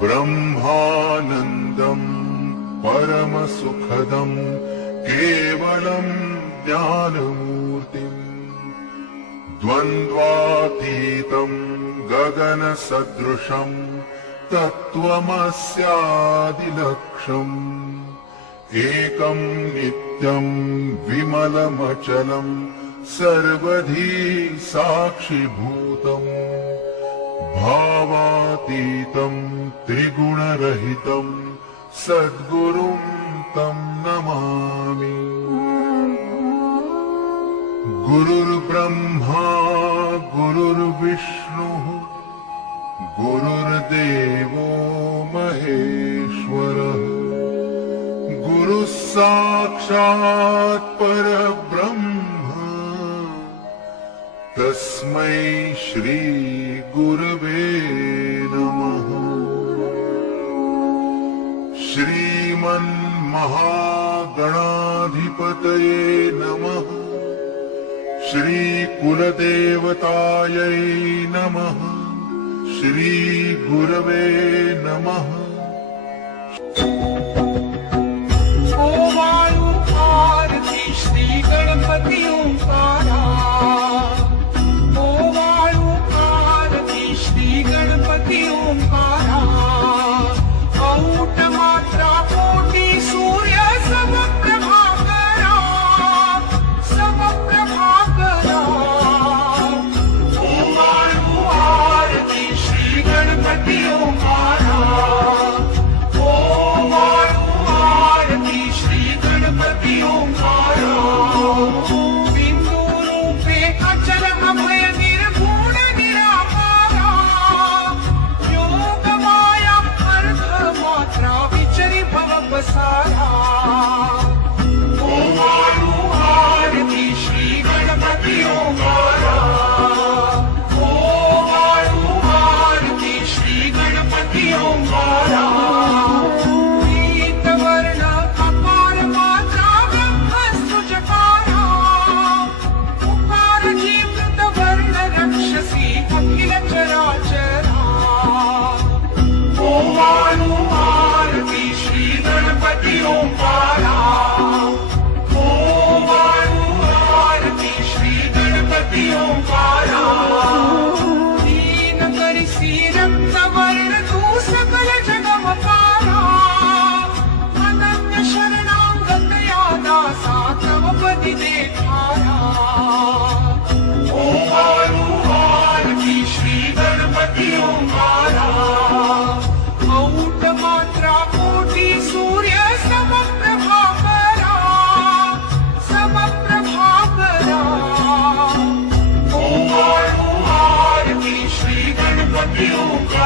ब्रह्मानन्दम् परमसुखदम् केवलम् ज्ञानमूर्तिम् द्वन्द्वातीतम् गगनसदृशम् तत्त्वमस्यादिलक्षम् एकम् नित्यम् विमलमचलम् सर्वधी साक्षिभूतम् भावातीतम् त्रिगुणरहितम् सद्गुरुम् तम् नमामि। गुरुर्ब्रह्मा गुरुर्विष्णुः गुरुर्देवो महेश्वरः। गुरुः साक्षात् परब्रह्म। तस्मै श्री गुरवे नमः। श्रीमन्महागणाधिपतये नमः। श्रीकुलदेवतायै नमः। श्रीगुरवे नमः। feel you cry.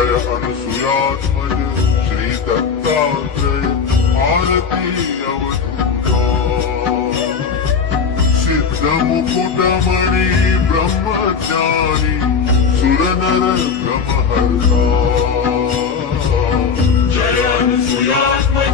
Hey, honey, so y'all try to see that down, say, a tea, I do Sit down, put the money, Brahma Jani, Suranara, Brahma Harta. Jayan, so y'all try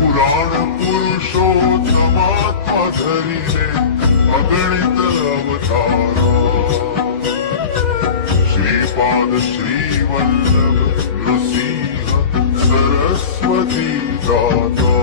पुराणपुरुषो अगणित अवधार श्रीपाद श्रीवल्लभ नृसिंह सरस्वती दाता।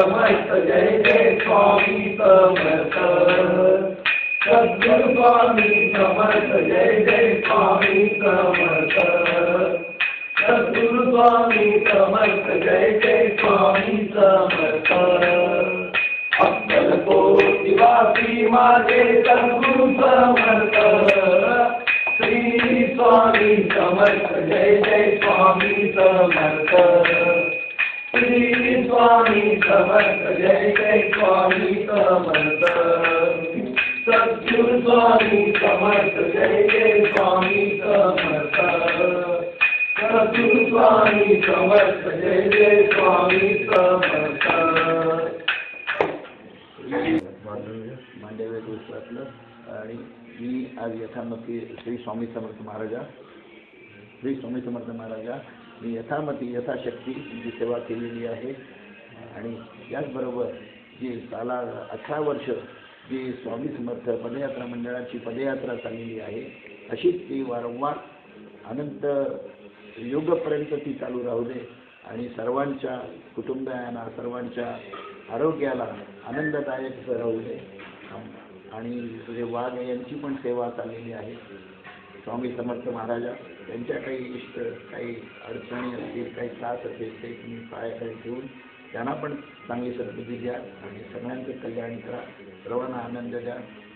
समर्थ जय जय स्वामी समर्थ सद्गुरु स्वामी समर्थ जय जय स्वामी समर्थ सद्गुरु स्वामी समर्थ जय जय स्वामी समर्थ अक्कलकोटिवासी माझे सद्गुरु समर्थ श्री स्वामी समर्थ जय जय स्वामी समर्थ। श्री स्वामी समर्थ, जय जय स्वामी समर्थ। सद्गुरु स्वामी समर्थ, जय जय स्वामी समर्थ। सद्गुरु स्वामी समर्थ, जय जय स्वामी समर्थ। आणि मी आज यथामती श्री स्वामी समर्थ महाराजा, श्री स्वामी समर्थ महाराजा मी यथामती यथाशक्ती तुमची सेवा केलेली आहे. आणि याचबरोबर जी साला अठरा वर्ष जी स्वामी समर्थ पदयात्रा मंडळाची पदयात्रा चाललेली आहे अशीच ती वारंवार अनंत योगपर्यंत ती चालू राहू दे आणि सर्वांच्या कुटुंबियांना सर्वांच्या आरोग्याला आनंददायक राहू दे. आणि तुझे वाघ यांची पण सेवा चाललेली आहे. स्वामी समर्थ महाराजा त्यांच्या काही इष्ट काही अडचणी असतील काही त्रास असेल ते तुम्ही पायाकडे ठेवून त्यांना पण चांगली सद्बुद्धी द्या आणि सगळ्यांचं कल्याण करा. सर्वांना आनंद द्या.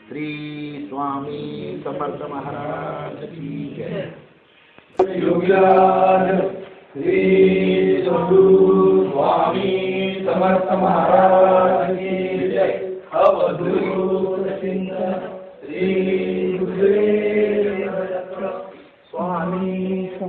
श्री स्वामी समर्थ महाराज की जय. श्री स्वामी समर्थ महाराज की जय. अवधूत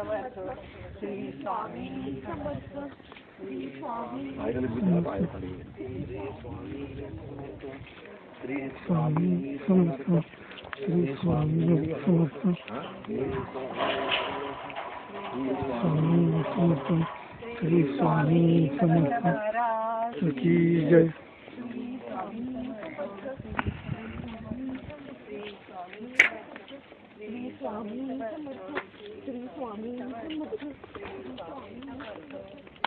Swami, Samastha, Sri Swami, Samastha, Swami, Samastha, Sri Swami, Samastha, Sri Swami, Samastha, Sri Swami, Samastha, 你网名的你网名。是什